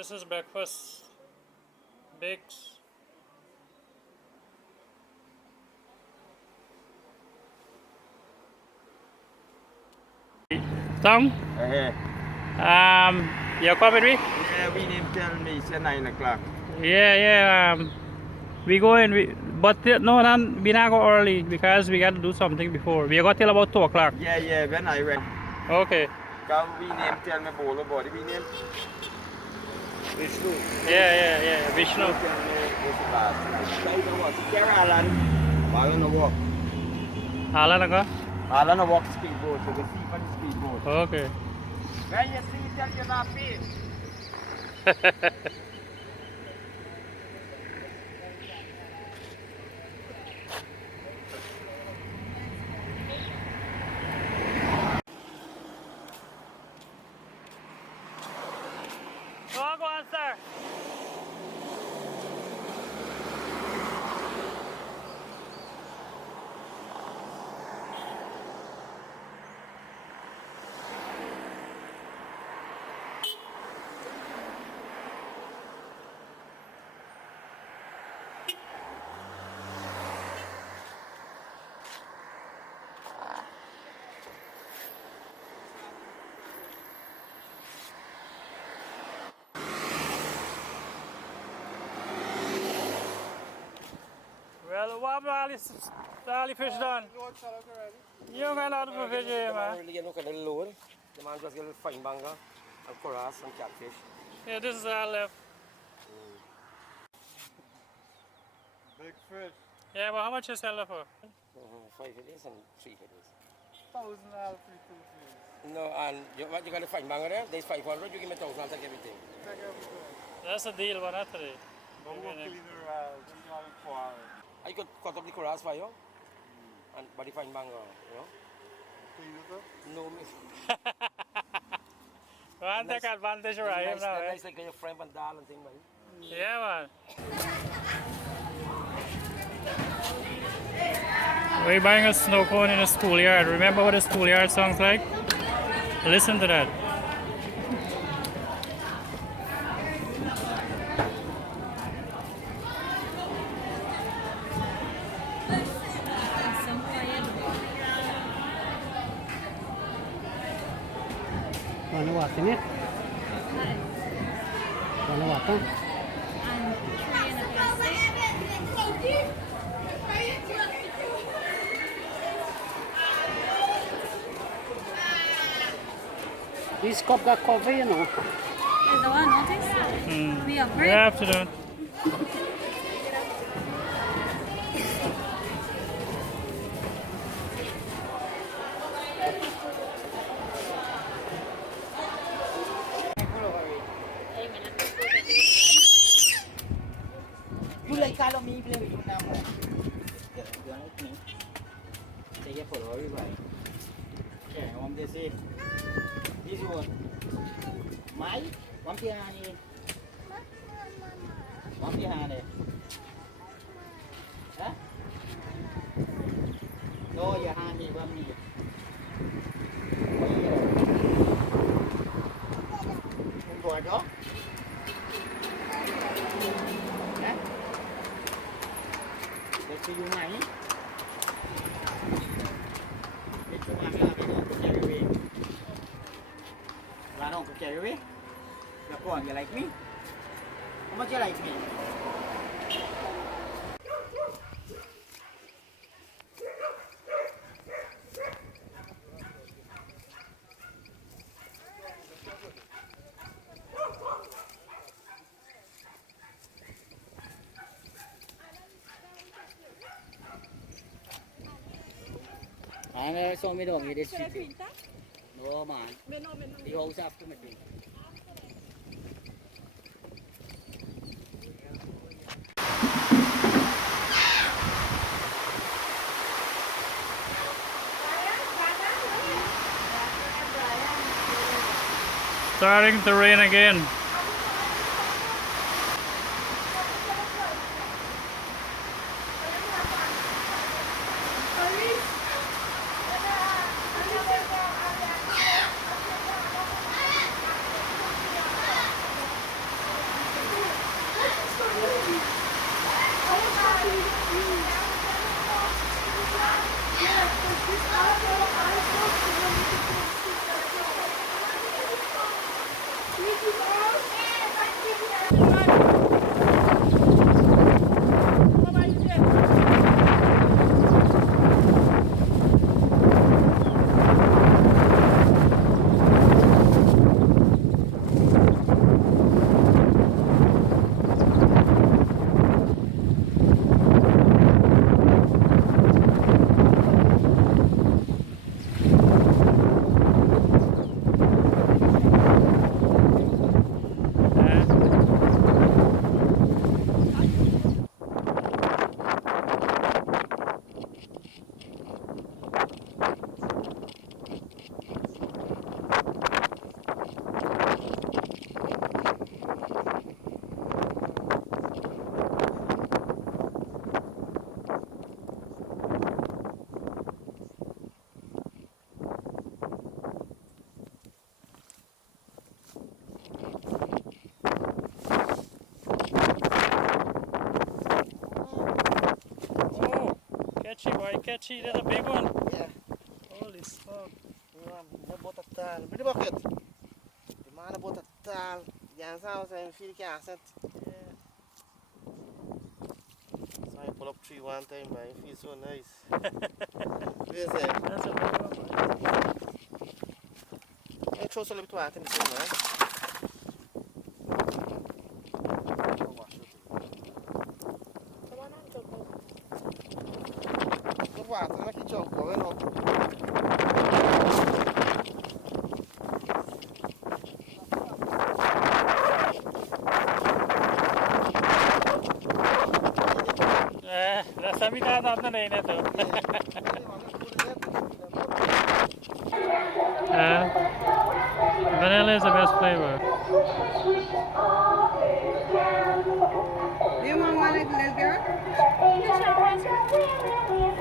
This is breakfast. Bakes. Tom? Hey. You coming with me? Yeah, we didn't tell me it's 9 o'clock. Yeah. We go in, but no, we not go early because we got to do something before. We got till about 2 o'clock. Yeah, when I went. Okay. Because we name tell me bowl about it. We name Vishnu. Yeah. Vishnu. Tell me this last night. So you know what? Alan. Alan walk. Alan, Alan walk speedboat. So we see on the speedboat. okay. When you see, tell you not pay. Go on, sir. Well, what about all the fish done? You don't got a lot of fish here, man. Really look at the load. The man just get a little fine banger, and coras and catfish. Yeah, this is all left. Big fish. Yeah, but how much you sell it for? 5 filets and 3 filets. $1,000 for 2 fish. No, and what you got a fine banger there? There's 500, you give me 1,000, I'll take everything. Take everything. That's a deal, but not today. But we'll clean her out. We're not in quarrel. I could cut up the coras for you, and but the fine banger, you know? Clean it up. No, miss. Well, take advantage right here now, eh? Nice like your friend and dal and thing, man. Yeah, man. We're buying a snow cone in a schoolyard. Remember what a schoolyard sounds like? Listen to that. Wanna walk in it? Wanna walk on? This cup got cover, you know. Is the one notice? We are Good great. afternoon. You like follow me, play with you now. You like me? Take a photo, everybody. Okay, I want to see. This one. My? One behind it. One behind it. Huh? No, your hand me, one me. Không gọi đó. Hả? Để sử dụng này. Để chúng ta làm cái đó của carry away. Là nó của carry away. Là con, you like me? How much you like me? I saw me doing it. No man. The house after me. Starting to rain again. catchy, boy, catchy. There's a big one. Yeah. Holy smoke. Não bota tal. Vira bucket. The man bota tal. Jan's house and feel can't set. So I pull up tree one time, but it feels so nice. What do you say? That's a big one, boy. I throw some little water in the sun, right? Good water, make it jump, you know. Rasa mi ta na nahi na to. Vanilla is the best flavor. Do you want one, little girl?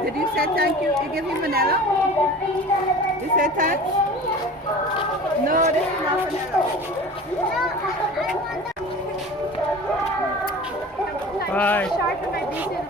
Did you say thank you? You give me vanilla? You said thanks? No, this is not vanilla. Bye. Sharpen my beak and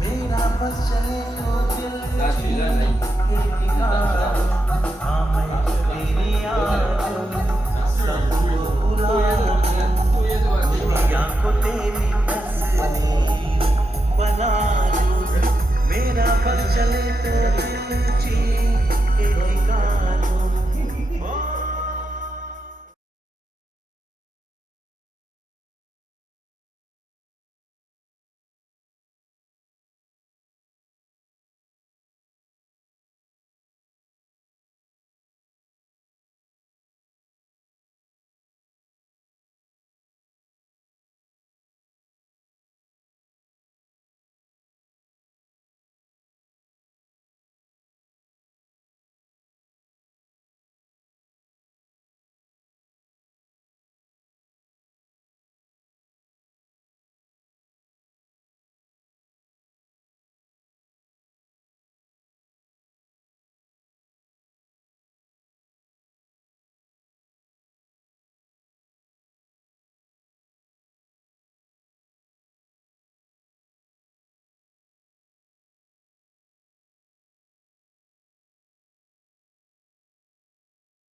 मेरा बस चले